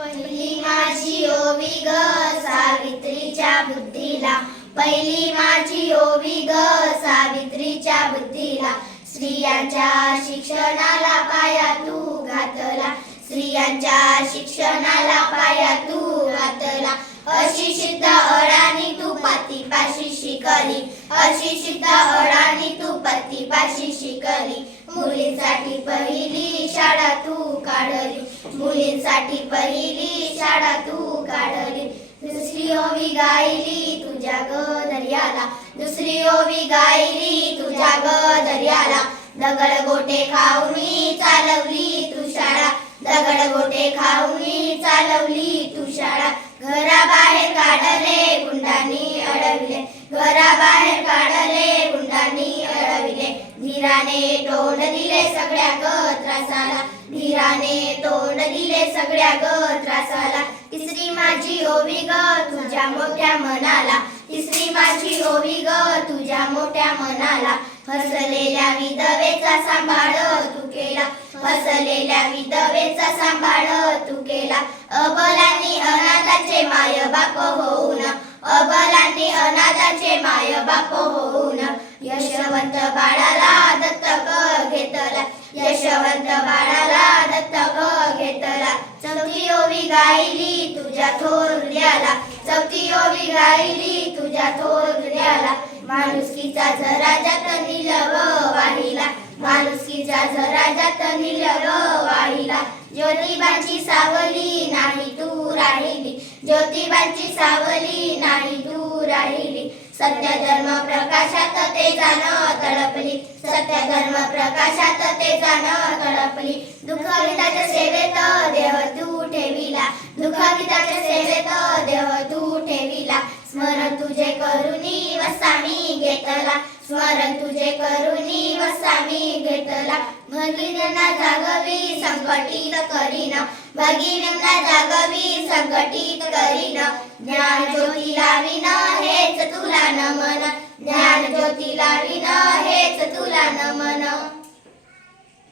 पहिली माझी ओवी ग सावित्रीच्या बुद्धीला. पहिली माझी ओवी ग सावित्रीच्या बुद्धीला. स्त्रियांच्या शिक्षणाला पाया तू घातला. स्त्रियांच्या शिक्षणाला पाया तू घातला. अशी सिद्ध अडाणी तू पती पाशी शिकली. अशी सिद्ध अडाणी तू पती पाशी शिकली. मुलींसाठी पहिली शाळा मुलींसाठी पहिली शाळा तू काढली. दुसरी ओवी गायली तुझ्या ग दर्याला दुसरी ओवी गायली तुझ्या ग दर्याला दगड गोटे खाऊनी चालवली तू शाळा. दगड गोटे खाऊनी चालवली तू शाळा. घराबाहेर काढले गुंडांनी अडविले. घराबाहेर काढले गुंडांनी धीराने तोंड दिले सगळ्या ग त्रासाला धीराने तोंड दिले सगळ्या ग त्रासाला तिसरी माझी ओवी ग तुझ्या मोठ्या मनाला. तिसरी माझी ओवी ग तुझ्या मोठ्या मनाला. हसलेल्या विधवेचा सांभाळ तू केला. हसलेल्या विधवेचा सांभाळ तू केला. अबलांनी अनाथाचे माय बाप होऊन अबलांनी अनाथाचे माय बाप होऊन यशवंत बाळाला यशवंत बाळाला दत्तक घेतला. चौथी ओवी गायली तुझ्या थोर हृदयाला चौथी ओवी गायली तुझ्या थोर हृदयाला माणुसकीचा झरा जात निलव वाहिला. माणुसकीचा झरा जात निलव वाहिला. ज्योतिबाची सावली नाही तू राहिली. ज्योतिबाची सावली सत्य धर्म प्रकाशात ते जाण तडपली सत्य धर्म प्रकाशात ते जाण तडपली दुःखविताच्या सेवेत देह तू ठेविला. दुःखविताच्या सेवेत देह तू ठेविला. स्मरण तुझे करुणी वसामी घेतला. स्मरण तुझे करुणी वसामी घेतला. भगिनींना जागवी संकटित करीन. भगिनींना जागवी संकटित करीन. ज्ञान ज्योती लावीन ज्ञान विना हेच तुला नमन.